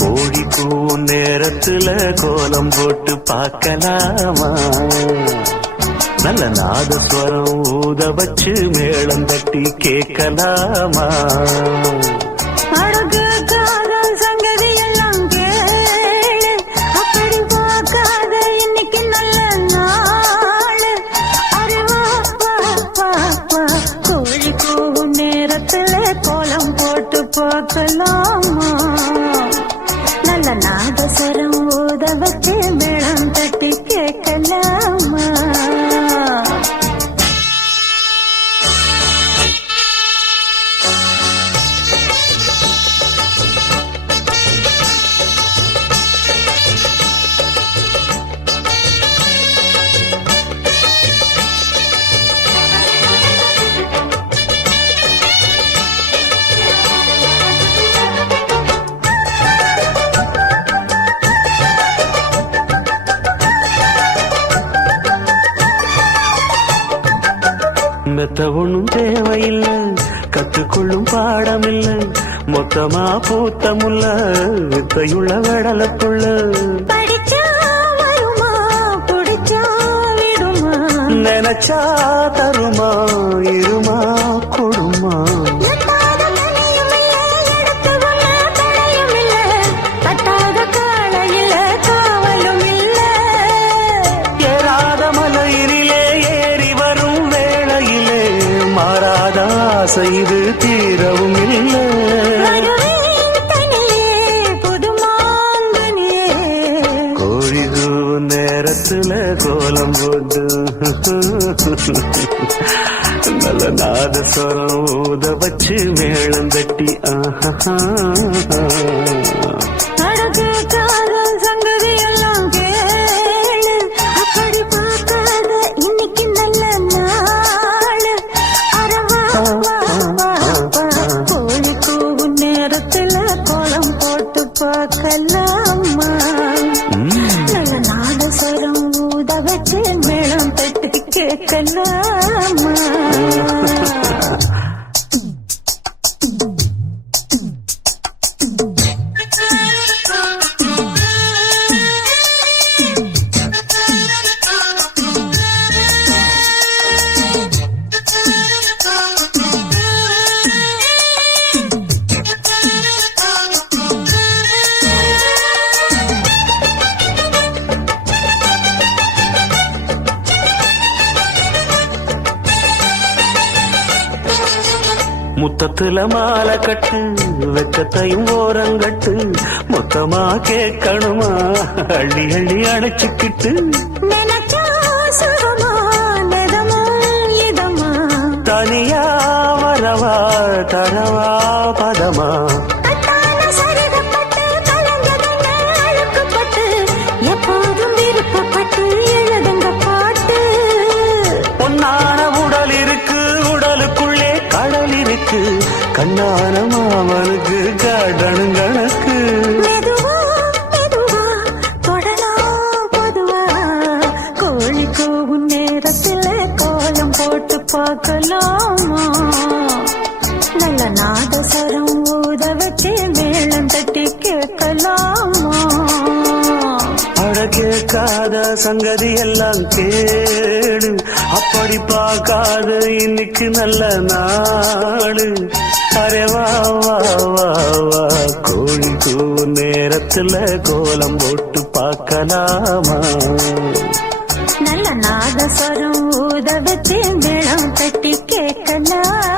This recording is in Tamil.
கோழிப்பூ நேரத்துல கோலம் போட்டு பார்க்கலாமா? நல்ல நாதஸ்வரம் ஊத வச்சு மேளம் தட்டி கேட்கலாமா? அழகு காதல் சங்கதி எல்லாம் கேளு, அப்படி பார்க்காத இன்னைக்கு நல்ல நாள். அறிவா கோழி கூவும் நேரத்துல கோலம் போட்டு பார்க்கலாமா? நல்ல நாதஸ்வரம் ஊத வச்சு மேளம் தட்டி கேட்கலாமா? மெத்த ஒண்ணும் தேவையில்லை, கத்துக்கொள்ளும் பாடமில்லை, மொத்தமா பூத்தமுல்ல வித்தையுள்ள வெடலப்புள்ள. படிச்சா வருமா, பிடிச்சா விடுமா, நினைச்சா தருமா, இருமா கொடுமா. எட்டாத கனியும் இல்லை, எடுத்து கொள்ள தடையும் இல்லை, தட்டாத காலையில காவலும் இல்லை. ஏறாத மலையிலே ஏறி வரும் வேளையிலே மாறாத ஆசை இது தீரவும் இல்லை. வருவேன் தனியே, புது மாங்கனியே. கோழி கூவும் நேரத்துல கோலம் போட்டு நல்ல நாதஸ்வரம் ஊத வச்சு மேளம் தட்டி அழகு காதல் சங்கதி எல்லாம் கேளு, அப்படி பார்க்காத இன்னைக்கு நல்ல நாள். அரவா கோழி கூவும் நேரத்துல கோலம் போட்டு பார்க்கலாமா? நல்ல நாதஸ்வரம் ஊத வச்சு மேளம் தட்டி கேட்கலாமா? முத்தத்துல மாலை கட்டு, வெக்கத்தையும் ஓரங்கட்டு, மொத்தமா கேட்கணுமா அள்ளி அள்ளி அணைச்சுக்கிட்டு. நினைச்சா சுகமா, நிதமா இதமா, தனியா வரவா தரவா பதமா. கட்டான சரிதப்பட்டு கலந்ததென்ன அழுக்குப்பட்டு, எப்போதும் விருப்பப்பட்டு எழுதுங்க பாட்டு. பொன்னான உடல் இருக்கு, உடலுக்குள்ளே கடல் இருக்கு, கண்ணான மாமனுக்கு காடணும் கணக்கு. மெதுவா மெதுவா தொடலாம் பொதுவா, கோழி கூவும் நேரத்துல கோலம் போட்டு பார்க்கலாமா? நல்ல நாதஸ்வரம் ஊத வச்சு மேளம் தட்டி கேட்கலாமா? கேட்காத சங்கதி எல்லாம் கேடு, அப்படி பார்க்காத இன்னைக்கு நல்ல நாடு. அரே வா வா வா வா கோழி கூவும் நேரத்துல கோலம் போட்டு பார்க்கலாமா? நல்ல நாதஸ்வரம் ஊத வச்சு மேளம் தட்டி கேட்கலாம்.